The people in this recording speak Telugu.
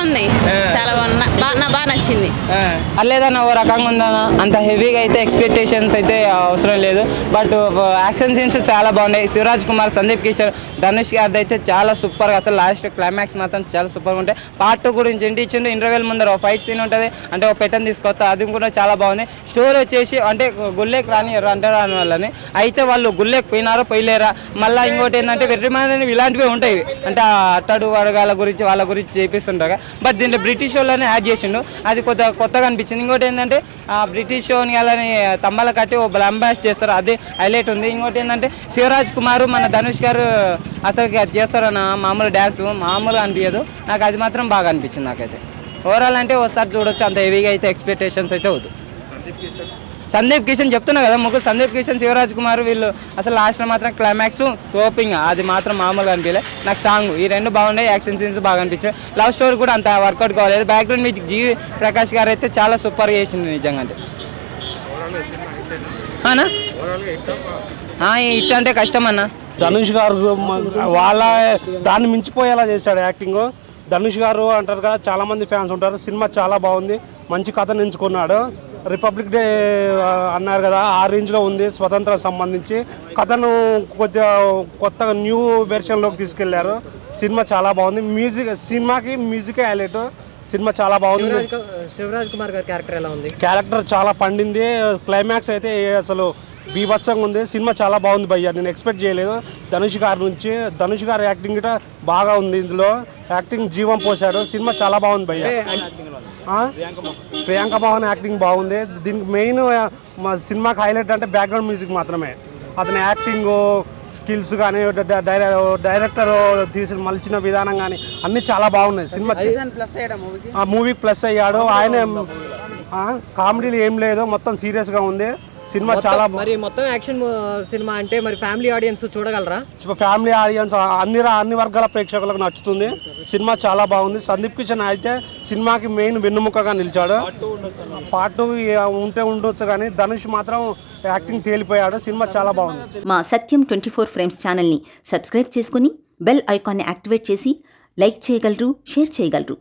బాగుంది, చాలా బాగా నచ్చింది. అలేదన్న ఓ రకంగా ఉందన్న, అంత హెవీగా అయితే ఎక్స్పెక్టేషన్స్ అయితే అవసరం లేదు. బట్ యాక్షన్ సీన్స్ చాలా బాగున్నాయి. శివరాజ్ కుమార్, సందీప్ కిషోర్, ధనుష్ గారిది అయితే చాలా సూపర్గా, అసలు లాస్ట్ క్లైమాక్స్ మాత్రం చాలా సూపర్గా ఉంటాయి. పార్ట్ 2 గురించి ఏంటి ఇచ్చిండు, ఇంటర్వెల్ ముందర ఫైట్ సీన్ ఉంటుంది, అంటే ఒక పెట్టని తీసుకొస్తా, అది కూడా చాలా బాగుంది. స్టోరీ వచ్చేసి అంటే గుళ్ళేకి రానియరు అంటారు అని వాళ్ళని, అయితే వాళ్ళు గుళ్ళేకి పోయినారో పోయలేరా. మళ్ళీ ఇంకోటి ఏంటంటే వెర్రిమాని ఇలాంటివి ఉంటాయి, అంటే అట్టడు వర్గాల గురించి వాళ్ళ గురించి చేపిస్తుంటారు. బట్ దీంట్లో బ్రిటిష్ వాళ్ళని యాడ్ చేసిండు, అది కొత్తగా అనిపించింది. ఇంకోటి ఏంటంటే బ్రిటిష్ వాళ్ళని అలాని తమ్మల కట్టి ఓ బ్లాంబాస్ట్ చేస్తారు, అది హైలైట్ ఉంది. ఇంకోటి ఏంటంటే శివరాజ్ కుమార్ మన ధనుష్ గారు అసలు చేస్తారన్న మామూలు డ్యాన్స్ మామూలుగా అనిపించదు నాకు, అది మాత్రం బాగా అనిపించింది నాకైతే. ఓవరాల్ అంటే ఒకసారి చూడొచ్చు, అంత హెవీగా అయితే ఎక్స్పెక్టేషన్స్ అయితే వద్దు. సందీప్ కిషన్ చెప్తున్నా కదా, ముగ్గురు సందీప్ కిషన్, శివరాజ్ కుమార్ వీళ్ళు అసలు లాస్ట్లో మాత్రం క్లైమాక్స్ టోపింగ్ అది మాత్రం మామూలుగా అనిపించలే నాకు. సాంగ్ ఈ రెండు బాగున్నాయి, యాక్షన్ సీన్స్ బాగా అనిపించాయి. లవ్ స్టోరీ కూడా అంత వర్కౌట్ కాలేదు. బ్యాక్గ్రౌండ్ మ్యూజిక్ జీవి ప్రకాష్ గారు అయితే చాలా సూపర్గా చేసింది నిజంగా. అంటే ఇట్ అంటే కష్టం అన్న. ధనుష్ గారు వాళ్ళ దాన్ని మించిపోయేలా చేశాడు యాక్టింగ్. ధనుష్ గారు అంటారు కదా, చాలామంది ఫ్యాన్స్ ఉంటారు. సినిమా చాలా బాగుంది, మంచి కథను ఎంచుకున్నాడు. రిపబ్లిక్ డే అన్నారు కదా, ఆ రేంజ్లో ఉంది. స్వతంత్రం సంబంధించి కథను కొత్తగా న్యూ వెర్షన్లోకి తీసుకెళ్లారు. సినిమా చాలా బాగుంది. సినిమాకి మ్యూజికే హైలైట్. సినిమా చాలా బాగుంది. శివరాజ్ కుమార్ గారి క్యారెక్టర్ ఎలా ఉంది? క్యారెక్టర్ చాలా పండింది. క్లైమాక్స్ అయితే అసలు బీభత్సంగా ఉంది. సినిమా చాలా బాగుంది భయ్య, నేను ఎక్స్పెక్ట్ చేయలేదు ధనుష్ గారి నుంచి. ధనుష్ గారి యాక్టింగ్ కూడా బాగా ఉంది, ఇందులో యాక్టింగ్ జీవం పోశాడు. సినిమా చాలా బాగుంది భయ్య. ప్రియాంక మోహన్ యాక్టింగ్ బాగుంది. దీనికి మెయిన్ సినిమాకి హైలైట్ అంటే బ్యాక్గ్రౌండ్ మ్యూజిక్ మాత్రమే. అతని యాక్టింగ్ స్కిల్స్ కానీ, డైరెక్టర్ మలిచిన విధానం కానీ అన్నీ చాలా బాగున్నాయి. సినిమా మూవీకి ప్లస్ అయ్యాడు ఆయన. కామెడీలు ఏం లేదు, మొత్తం సీరియస్గా ఉంది. సినిమా చాలా మరి మొత్తం యాక్షన్ సినిమా అంటే మరి ఫ్యామిలీ ఆడియన్స్ చూడగలరా? ఫ్యామిలీ ఆడియన్స్ అన్ని వర్గాల ప్రేక్షకులకు నచ్చుతుంది. సినిమా చాలా బాగుంది. సందీప్ కిషన్ అయితే సినిమాకి మెయిన్ వెన్నుముకగా నిలిచాడు. పార్ట్ 2 ఉంటే ఉండొచ్చు కానీ ధనుష్ మాత్రం యాక్టింగ్ తేలిపోయాడు. సినిమా చాలా బాగుంది. మా సత్యం 24 ఫ్రేమ్స్ ఛానల్ని సబ్స్క్రైబ్ చేసుకుని బెల్ ఐకాన్ని యాక్టివేట్ చేసి లైక్ చేయగలరు, షేర్ చేయగలరు.